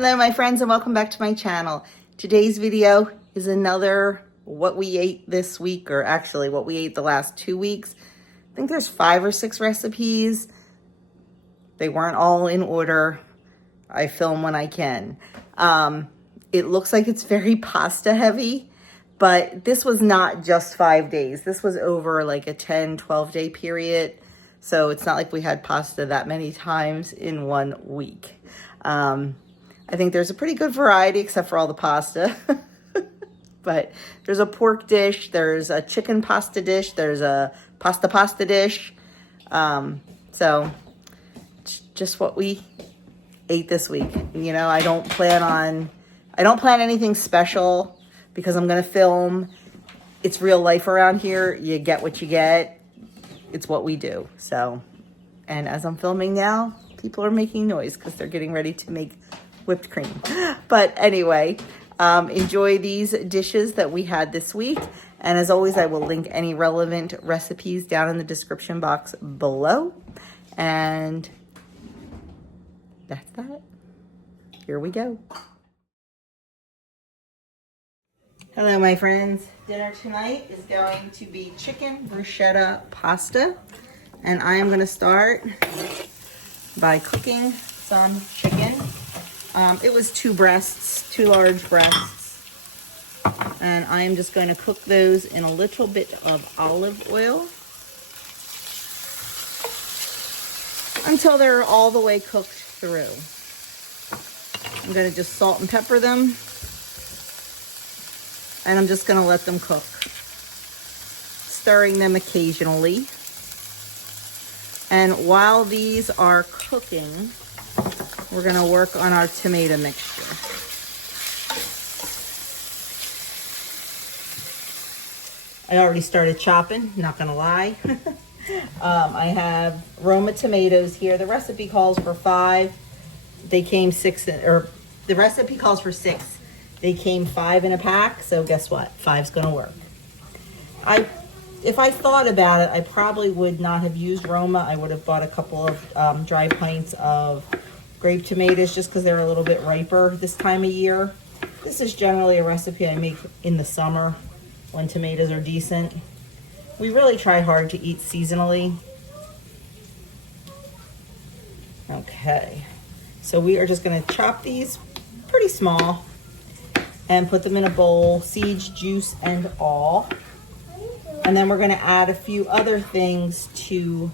Hello my friends and welcome back to my channel. Today's video is another what we ate this week, or actually what we ate the last 2 weeks. I think there's 5 or 6 recipes. They weren't all in order. I film when I can. It looks like it's very pasta heavy, but this was not just 5 days. This was over like a 10-12 day period. So it's not like we had pasta that many times in 1 week. I think there's a pretty good variety except for all the pasta. But there's a pork dish, there's a chicken pasta dish, there's a pasta dish. So just what we ate this week. You know, I don't plan anything special because I'm gonna film. It's real life around here. You get what you get. It's what we do. So, and as I'm filming now, people are making noise because they're getting ready to make whipped cream. But anyway, enjoy these dishes that we had this week. And as always, I will link any relevant recipes down in the description box below. And that's that. Here we go. Hello, my friends. Dinner tonight is going to be chicken bruschetta pasta. And I am going to start by cooking some chicken. It was 2 large breasts. And I am just going to cook those in a little bit of olive oil until they're all the way cooked through. I'm going to just salt and pepper them. And I'm just going to let them cook, stirring them occasionally. And while these are cooking, we're going to work on our tomato mixture. I already started chopping, not going to lie. I have Roma tomatoes here. The recipe calls for 5. They came 6, or the recipe calls for 6. They came 5 in a pack, so guess what? 5's going to work. If I thought about it, I probably would not have used Roma. I would have bought a couple of dry pints of grape tomatoes just because they're a little bit riper this time of year. This is generally a recipe I make in the summer when tomatoes are decent. We really try hard to eat seasonally. Okay, so we are just going to chop these pretty small and put them in a bowl, seeds, juice, and all. And then we're going to add a few other things to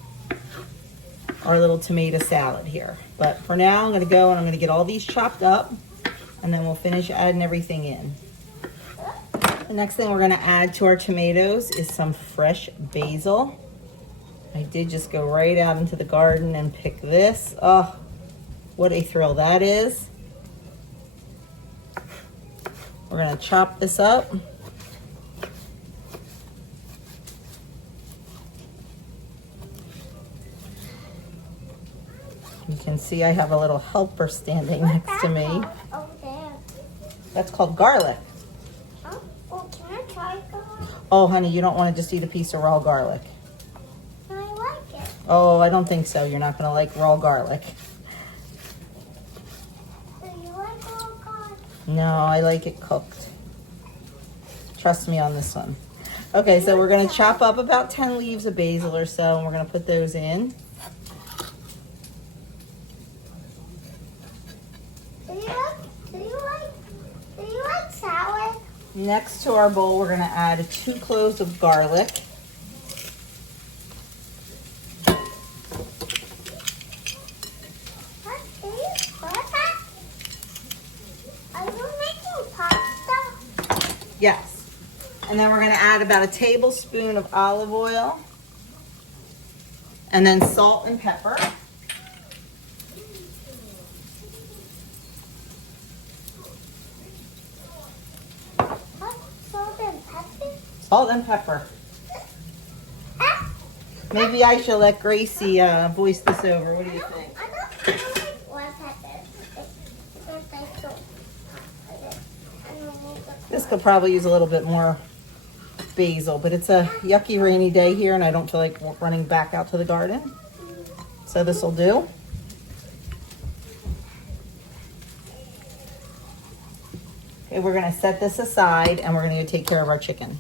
our little tomato salad here. But for now, I'm going to go and I'm going to get all these chopped up, and then we'll finish adding everything in. The next thing we're going to add to our tomatoes is some fresh basil. I did just go right out into the garden and pick this. Oh, what a thrill that is. We're going to chop this up. You can see I have a little helper standing next to me. Over there. That's called garlic. Oh, well, can I try garlic? Oh, honey, you don't want to just eat a piece of raw garlic. I like it. Oh, I don't think so. You're not going to like raw garlic. Do you like raw garlic? No, I like it cooked. Trust me on this one. Okay, so we're going to chop up about 10 leaves of basil or so, and we're going to put those in. Do you like salad? Next to our bowl, we're going to add 2 cloves of garlic. What do you put that? Are you making pasta? Yes. And then we're going to add about a tablespoon of olive oil. And then salt and pepper. What? Salt and pepper? Salt and pepper. Maybe I should let Gracie voice this over. What do you think? I don't like what pepper. This could probably use a little bit more basil, but it's a yucky rainy day here and I don't feel like running back out to the garden. So this will do. Okay, we're gonna set this aside and we're gonna go take care of our chicken.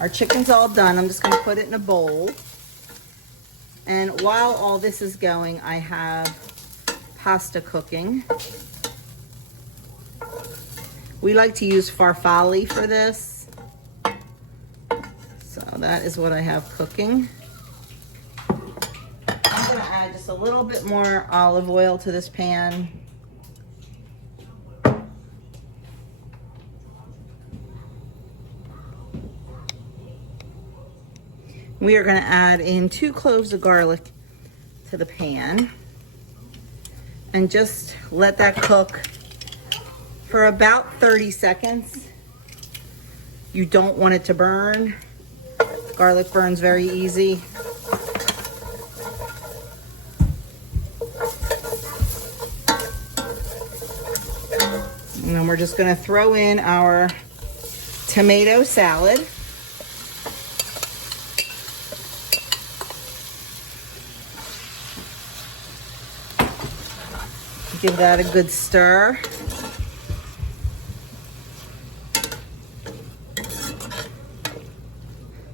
Our chicken's all done. I'm just gonna put it in a bowl. And while all this is going, I have pasta cooking. We like to use farfalle for this. So that is what I have cooking. I'm gonna add just a little bit more olive oil to this pan. We are gonna add in 2 cloves of garlic to the pan and just let that cook for about 30 seconds. You don't want it to burn. Garlic burns very easy. And then we're just gonna throw in our tomato salad. Give that a good stir.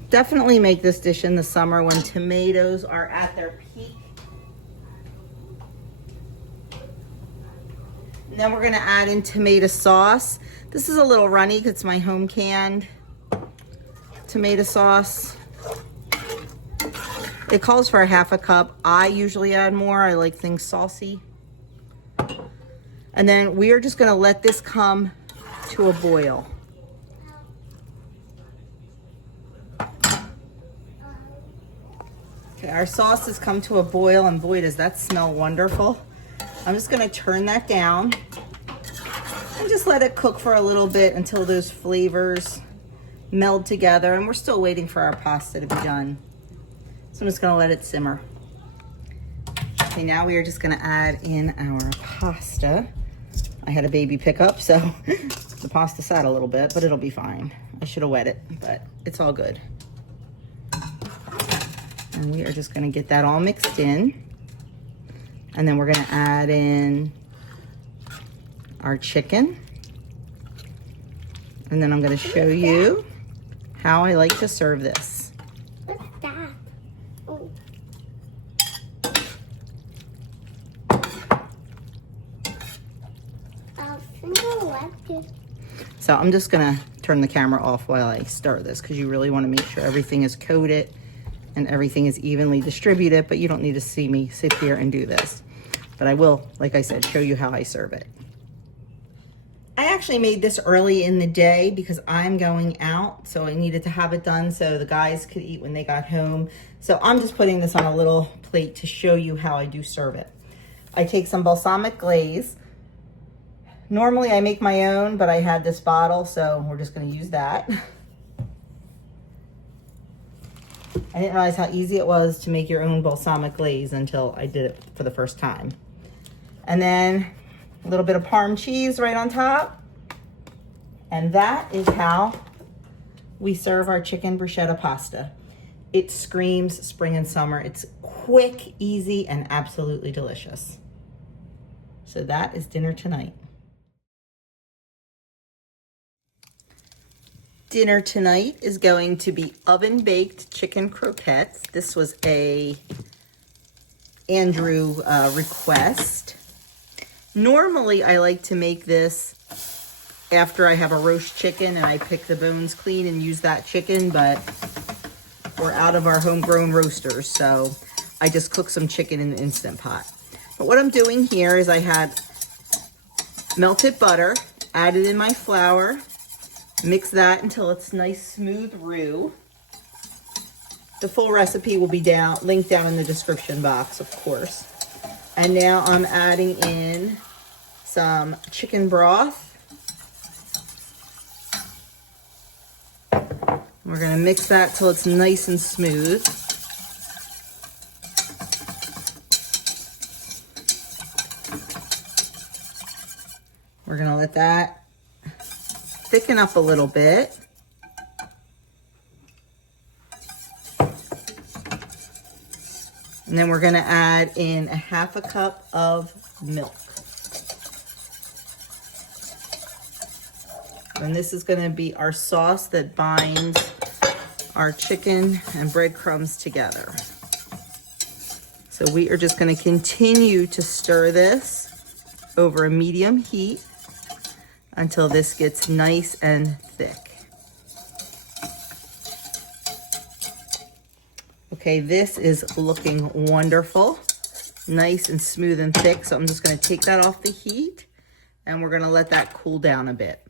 Definitely make this dish in the summer when tomatoes are at their peak. And then we're gonna add in tomato sauce. This is a little runny because it's my home canned tomato sauce. It calls for a 1/2 cup. I usually add more. I like things saucy. And then we are just gonna let this come to a boil. Okay, our sauce has come to a boil, and boy, does that smell wonderful. I'm just gonna turn that down and just let it cook for a little bit until those flavors meld together. And we're still waiting for our pasta to be done. So I'm just gonna let it simmer. Okay, now we are just gonna add in our pasta. I had a baby pickup, so the pasta sat a little bit, but it'll be fine. I should have wet it, but it's all good. And we are just gonna get that all mixed in. And then we're gonna add in our chicken. And then I'm gonna show you how I like to serve this. What's that? Oh. So I'm just gonna turn the camera off while I stir this because you really wanna make sure everything is coated and everything is evenly distributed, but you don't need to see me sit here and do this. But I will, like I said, show you how I serve it. I actually made this early in the day because I'm going out, so I needed to have it done so the guys could eat when they got home. So I'm just putting this on a little plate to show you how I do serve it. I take some balsamic glaze. Normally I make my own, but I had this bottle, so we're just gonna use that. I didn't realize how easy it was to make your own balsamic glaze until I did it for the first time. And then a little bit of Parm cheese right on top. And that is how we serve our chicken bruschetta pasta. It screams spring and summer. It's quick, easy, and absolutely delicious. So that is dinner tonight. Dinner tonight is going to be oven-baked chicken croquettes. This was a Andrew request. Normally, I like to make this after I have a roast chicken and I pick the bones clean and use that chicken, but we're out of our homegrown roasters, so I just cook some chicken in the Instant Pot. But what I'm doing here is I had melted butter, added in my flour, mix that until it's nice smooth roux. The full recipe will be linked down in the description box, of course. And now I'm adding in some chicken broth. We're gonna mix that till it's nice and smooth. We're gonna let that thicken up a little bit. And then we're gonna add in a 1/2 cup of milk. And this is gonna be our sauce that binds our chicken and breadcrumbs together. So we are just gonna continue to stir this over a medium heat until this gets nice and thick. Okay, this is looking wonderful, nice and smooth and thick. So I'm just gonna take that off the heat and we're gonna let that cool down a bit.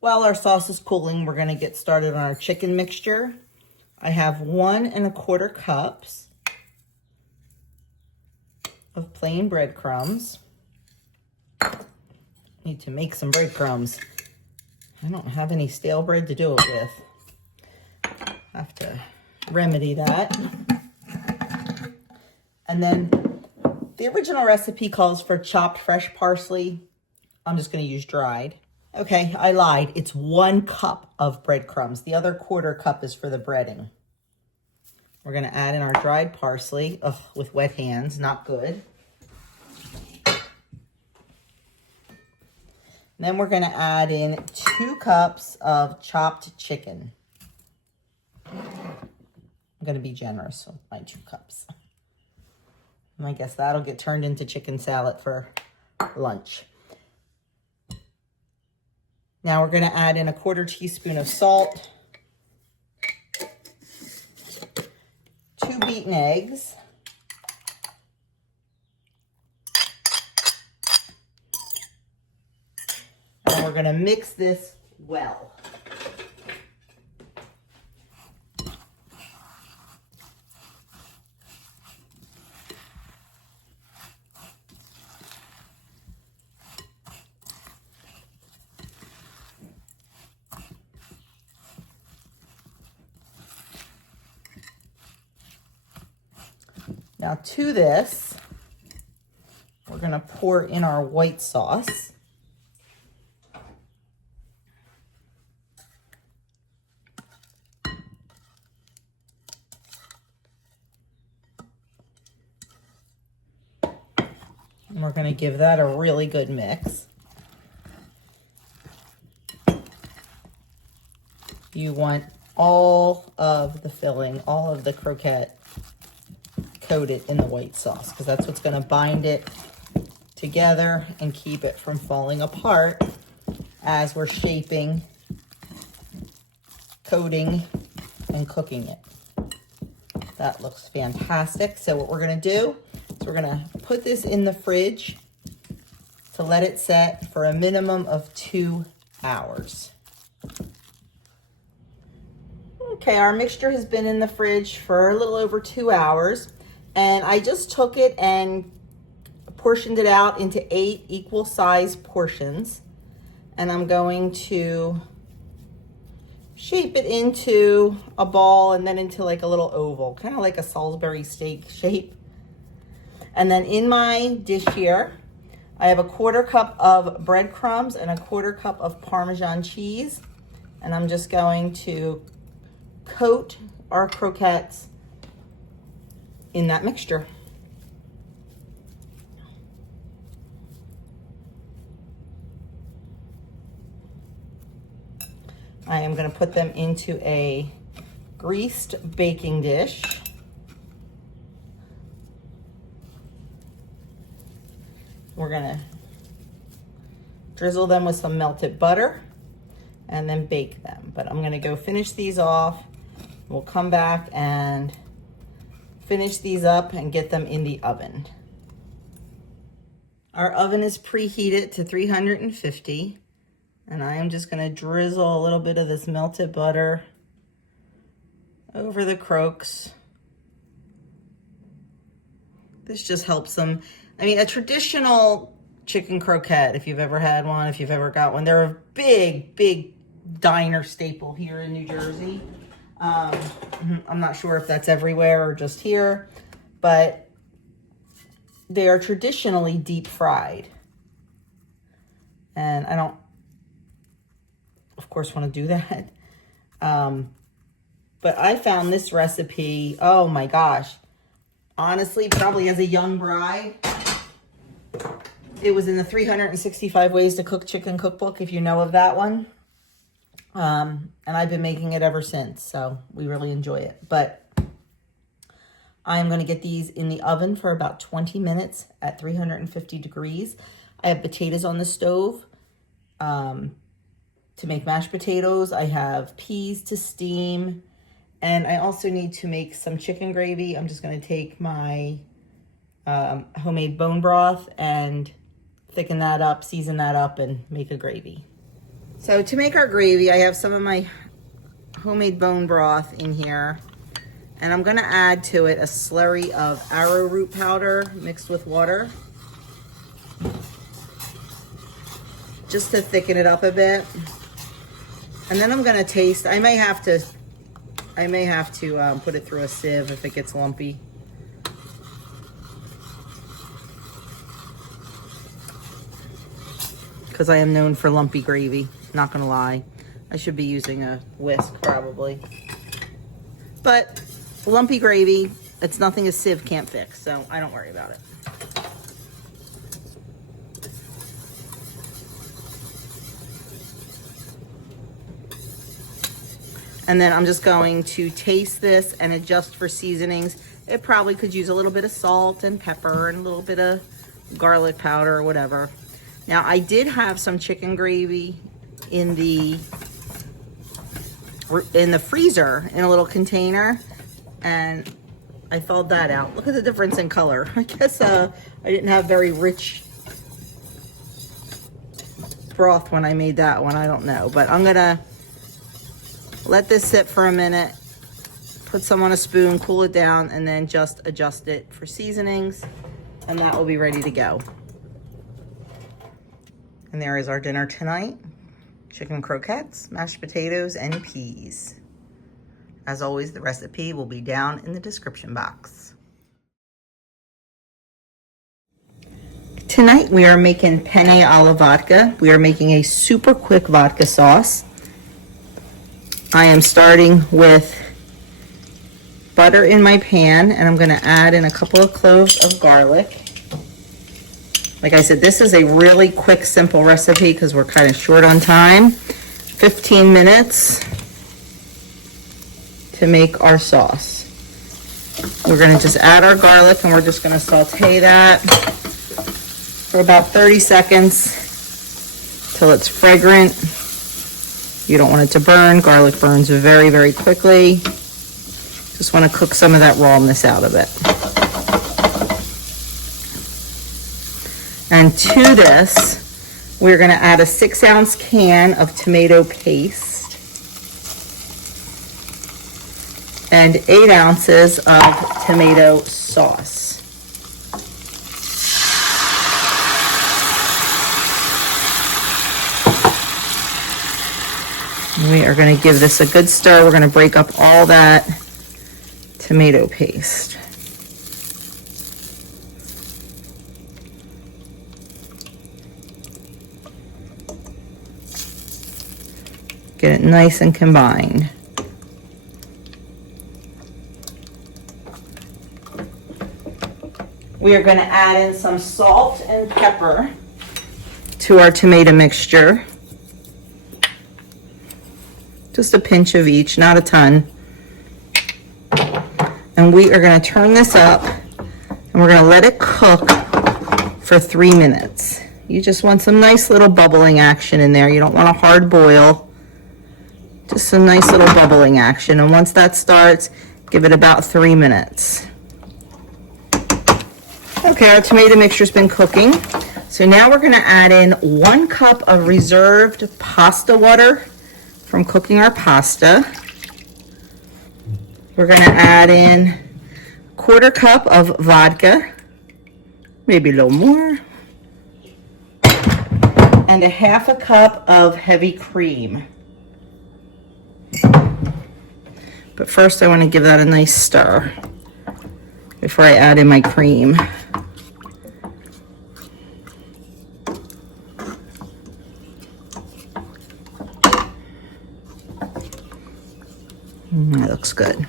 While our sauce is cooling, we're gonna get started on our chicken mixture. I have 1 1/4 cups of plain breadcrumbs. Need to make some breadcrumbs. I don't have any stale bread to do it with. Have to remedy that. And then the original recipe calls for chopped fresh parsley. I'm just gonna use dried. Okay, I lied. It's 1 cup of breadcrumbs. The other 1/4 cup is for the breading. We're gonna add in our dried parsley. Ugh, with wet hands, not good. Then we're gonna add in 2 cups of chopped chicken. I'm gonna be generous with my 2 cups. And I guess that'll get turned into chicken salad for lunch. Now we're gonna add in a 1/4 teaspoon of salt, 2 beaten eggs, and we're gonna mix this well. Now to this, we're gonna pour in our white sauce. And we're gonna give that a really good mix. You want all of the filling, all of the croquette coated in the white sauce, because that's what's going to bind it together and keep it from falling apart as we're shaping, coating, and cooking it. That looks fantastic. So what we're going to do is we're going to put this in the fridge to let it set for a minimum of 2 hours. Okay, our mixture has been in the fridge for a little over 2 hours. And I just took it and portioned it out into 8 equal size portions. And I'm going to shape it into a ball and then into like a little oval, kind of like a Salisbury steak shape. And then in my dish here, I have a 1/4 cup of breadcrumbs and a 1/4 cup of Parmesan cheese. And I'm just going to coat our croquettes in that mixture. I am going to put them into a greased baking dish. We're going to drizzle them with some melted butter and then bake them. But I'm going to go finish these off. We'll come back and finish these up and get them in the oven. Our oven is preheated to 350, and I am just going to drizzle a little bit of this melted butter over the croques. This just helps them. I mean, a traditional chicken croquette, if you've ever had one, if you've ever got one, they're a big, big diner staple here in New Jersey. I'm not sure if that's everywhere or just here, but they are traditionally deep fried. And I don't, of course, want to do that. But I found this recipe, oh my gosh, honestly, probably as a young bride, It was in the 365 Ways to Cook Chicken cookbook, if you know of that one. And I've been making it ever since, so we really enjoy it. But I'm going to get these in the oven for about 20 minutes at 350 degrees. I have potatoes on the stove to make mashed potatoes. I have peas to steam. And I also need to make some chicken gravy. I'm just going to take my homemade bone broth and thicken that up, season that up, and make a gravy. So to make our gravy, I have some of my homemade bone broth in here. And I'm going to add to it a slurry of arrowroot powder mixed with water, just to thicken it up a bit. And then I'm going to taste. I may have to put it through a sieve if it gets lumpy. Because I am known for lumpy gravy, not gonna lie. I should be using a whisk probably. But lumpy gravy, it's nothing a sieve can't fix, so I don't worry about it. And then I'm just going to taste this and adjust for seasonings. It probably could use a little bit of salt and pepper and a little bit of garlic powder or whatever. Now, I did have some chicken gravy in the freezer in a little container, and I thawed that out. Look at the difference in color. I guess I didn't have very rich broth when I made that one. I don't know, but I'm gonna let this sit for a minute, put some on a spoon, cool it down, and then just adjust it for seasonings, and that will be ready to go. And there is our dinner tonight. Chicken croquettes, mashed potatoes, and peas. As always, the recipe will be down in the description box. Tonight we are making penne alla vodka. We are making a super quick vodka sauce. I am starting with butter in my pan, and I'm gonna add in a couple of cloves of garlic. Like I said, this is a really quick, simple recipe because we're kind of short on time. 15 minutes to make our sauce. We're gonna just add our garlic and we're just gonna saute that for about 30 seconds till it's fragrant. You don't want it to burn. Garlic burns very, very quickly. Just want to cook some of that rawness out of it. And to this, we're going to add a 6-ounce can of tomato paste and 8 ounces of tomato sauce. We are going to give this a good stir. We're going to break up all that tomato paste. Get it nice and combined. We are going to add in some salt and pepper to our tomato mixture. Just a pinch of each, not a ton. And we are going to turn this up and we're going to let it cook for 3 minutes. You just want some nice little bubbling action in there. You don't want a hard boil. Just some nice little bubbling action. And once that starts, give it about 3 minutes. Okay, our tomato mixture's been cooking. So now we're going to add in 1 cup of reserved pasta water from cooking our pasta. We're going to add in 1/4 cup of vodka, maybe a little more, and 1/2 cup of heavy cream. But first I want to give that a nice stir before I add in my cream. That looks good.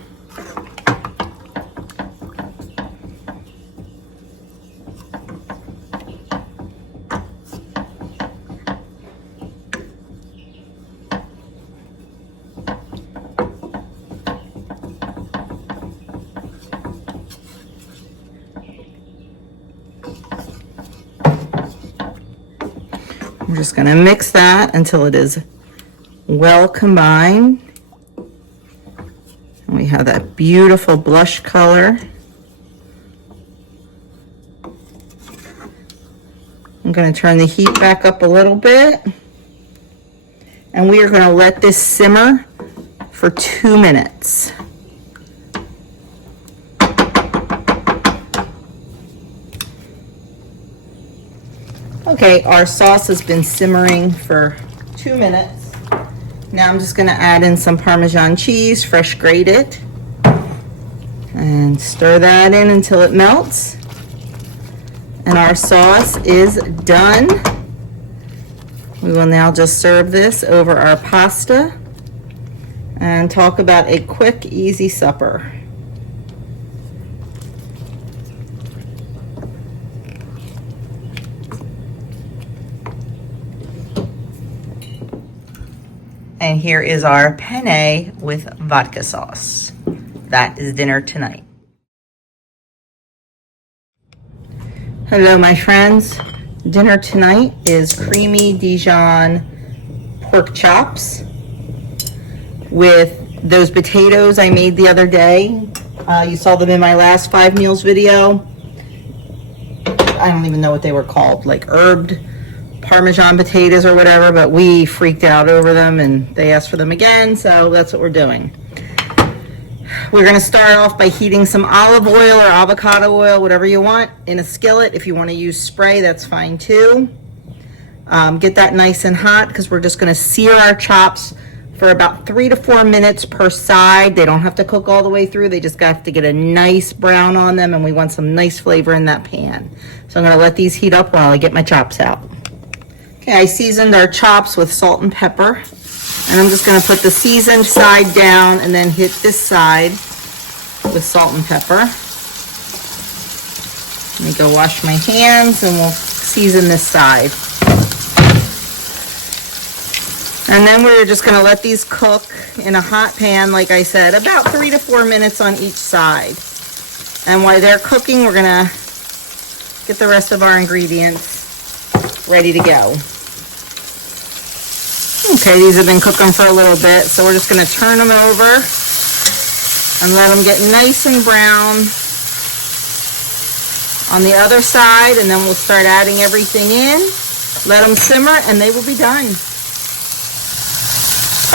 We're just going to mix that until it is well combined. And we have that beautiful blush color. I'm going to turn the heat back up a little bit. And we are going to let this simmer for 2 minutes. Okay, our sauce has been simmering for 2 minutes. Now I'm just going to add in some Parmesan cheese, fresh grated, and stir that in until it melts. And our sauce is done. We will now just serve this over our pasta and talk about a quick, easy supper. And here is our penne with vodka sauce. That is dinner tonight. Hello, my friends. Dinner tonight is creamy Dijon pork chops with those potatoes I made the other day. You saw them in my last 5 meals video. I don't even know what they were called, like herbed Parmesan potatoes or whatever, but we freaked out over them and they asked for them again, so that's what we're doing. We're going to start off by heating some olive oil or avocado oil, whatever you want, in a skillet. If you want to use spray, that's fine too. Get that nice and hot because we're just going to sear our chops for about 3 to 4 minutes per side. They don't have to cook all the way through. They just have to get a nice brown on them, and we want some nice flavor in that pan. So I'm going to let these heat up while I get my chops out. Okay, I seasoned our chops with salt and pepper. And I'm just going to put the seasoned side down and then hit this side with salt and pepper. Let me go wash my hands and we'll season this side. And then we're just going to let these cook in a hot pan, like I said, about 3 to 4 minutes on each side. And while they're cooking, we're going to get the rest of our ingredients ready to go. Okay, these have been cooking for a little bit, so we're just going to turn them over and let them get nice and brown on the other side, and then we'll start adding everything in, let them simmer, and they will be done.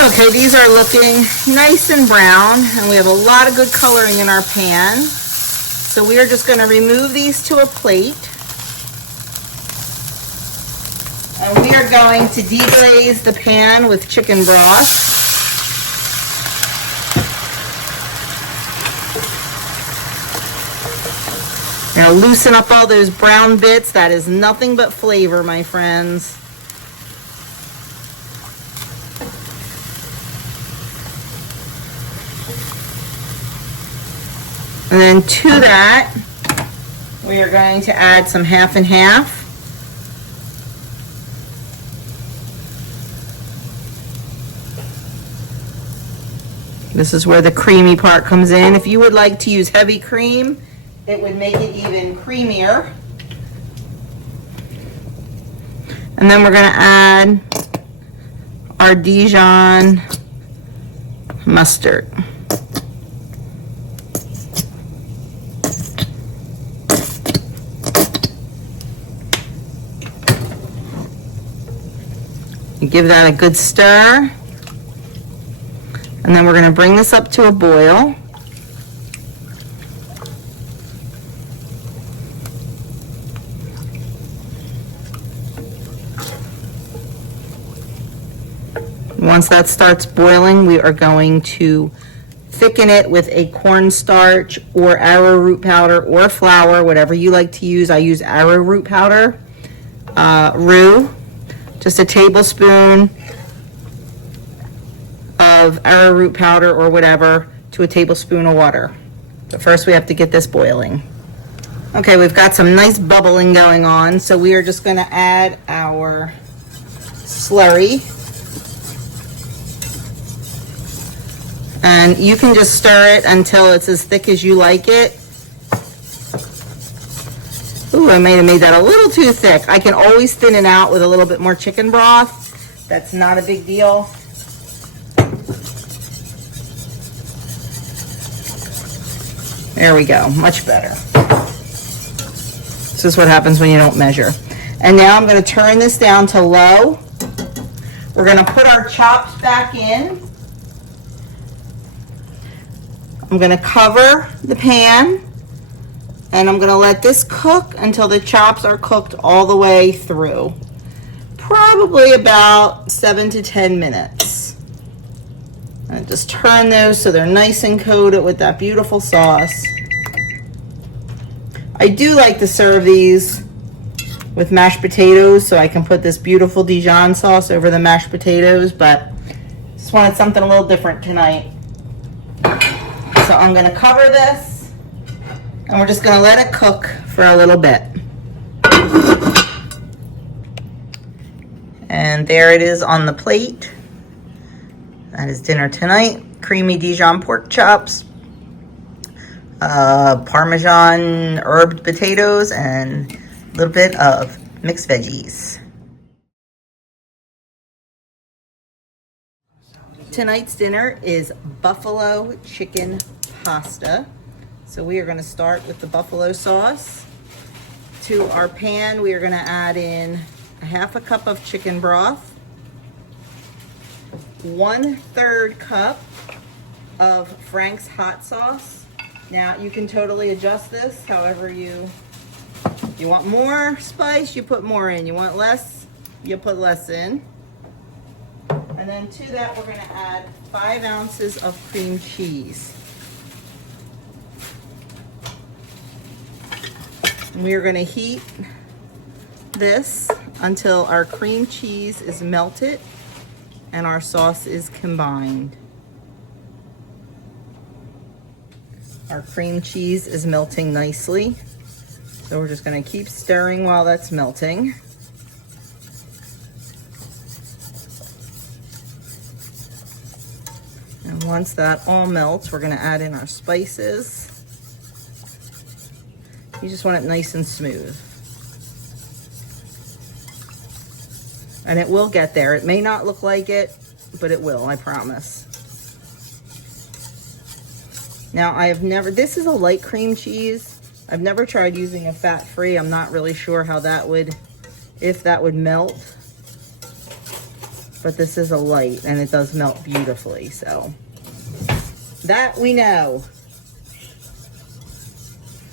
Okay, these are looking nice and brown, and we have a lot of good coloring in our pan. So we are just going to remove these to a plate. And we are going to deglaze the pan with chicken broth. Now loosen up all those brown bits. That is nothing but flavor, my friends. And then to that, we are going to add some half and half. This is where the creamy part comes in. If you would like to use heavy cream, it would make it even creamier. And then we're going to add our Dijon mustard. Give that a good stir. And then we're going to bring this up to a boil. Once that starts boiling, we are going to thicken it with a cornstarch or arrowroot powder or flour, whatever you like to use. I use arrowroot powder. Roux, just a tablespoon of arrowroot powder or whatever to a tablespoon of water. But first we have to get this boiling. Okay, we've got some nice bubbling going on, so we are just going to add our slurry. And you can just stir it until it's as thick as you like it. Ooh, Ooh, I might have made that a little too thick. I can always thin it out with a little bit more chicken broth. That's not a big deal. There we go, much better. This is what happens when you don't measure. And now I'm going to turn this down to low. We're going to put our chops back in. I'm going to cover the pan, and I'm going to let this cook until the chops are cooked all the way through. Probably about 7 to 10 minutes. And just turn those so they're nice and coated with that beautiful sauce. I do like to serve these with mashed potatoes so I can put this beautiful Dijon sauce over the mashed potatoes, but just wanted something a little different tonight. So I'm going to cover this, and we're just going to let it cook for a little bit. And there it is on the plate. That is dinner tonight. Creamy Dijon pork chops, Parmesan herbed potatoes, and a little bit of mixed veggies. Tonight's dinner is buffalo chicken pasta. So we are going to start with the buffalo sauce. To our pan, we are going to add in a half a cup of chicken broth, 1/3 cup of Frank's hot sauce. Now you can totally adjust this however you want more spice, you put more in. You want less, you put less in. And then to that, we're going to add 5 ounces of cream cheese. And we are going to heat this until our cream cheese is melted and our sauce is combined. Our cream cheese is melting nicely. So we're just going to keep stirring while that's melting. And once that all melts, we're going to add in our spices. You just want it nice and smooth. And it will get there. It may not look like it, but it will, I promise. Now I have never, this is a light cream cheese. I've never tried using a fat-free. I'm not really sure how that would, if that would melt. But this is a light and it does melt beautifully, so that we know.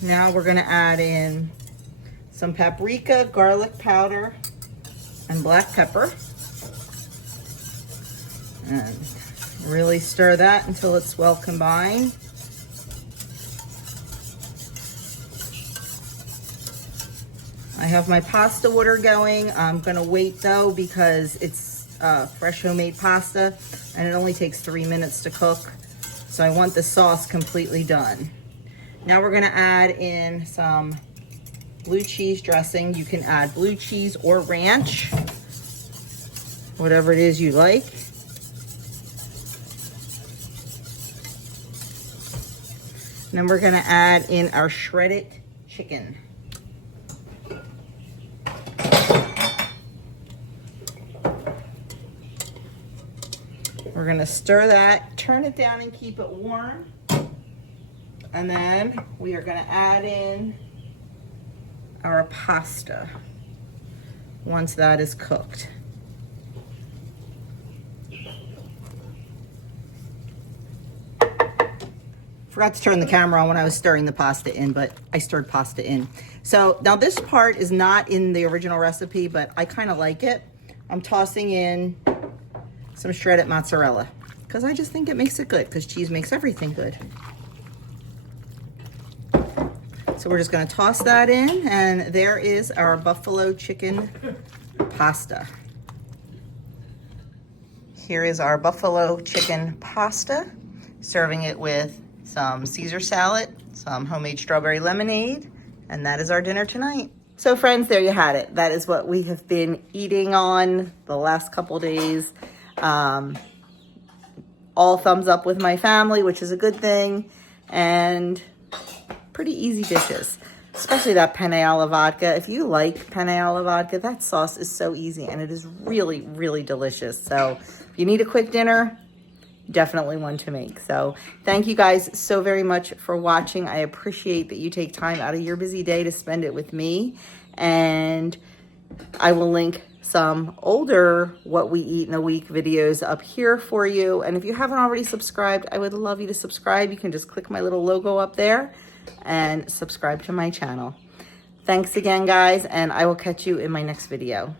Now we're gonna add in some paprika, garlic powder, and black pepper. And really stir that until it's well combined. I have my pasta water going. I'm gonna wait though because it's fresh homemade pasta and it only takes 3 minutes to cook. So I want the sauce completely done. Now we're gonna add in some blue cheese dressing. You can add blue cheese or ranch, whatever it is you like. And then we're gonna add in our shredded chicken. We're gonna stir that, turn it down and keep it warm. And then we are gonna add in our pasta once that is cooked. Forgot to turn the camera on when I was stirring the pasta in, but I stirred pasta in. So now this part is not in the original recipe, but I kind of like it. I'm tossing in some shredded mozzarella because I just think it makes it good, because cheese makes everything good. So we're just going to toss that in, and there is our buffalo chicken pasta. Here is our buffalo chicken pasta, serving it with some Caesar salad, some homemade strawberry lemonade, and that is our dinner tonight. So friends, there you had it. That is what we have been eating on the last couple days. All thumbs up with my family, which is a good thing, and pretty easy dishes. especially that penne alla vodka. If you like penne alla vodka, that sauce is so easy and it is really, really delicious. So if you need a quick dinner, definitely one to make. So thank you guys so very much for watching. I appreciate that you take time out of your busy day to spend it with me. And I will link some older what we eat in a week videos up here for you. And if you haven't already subscribed, I would love you to subscribe. You can just click my little logo up there and subscribe to my channel. Thanks again, guys, and I will catch you in my next video.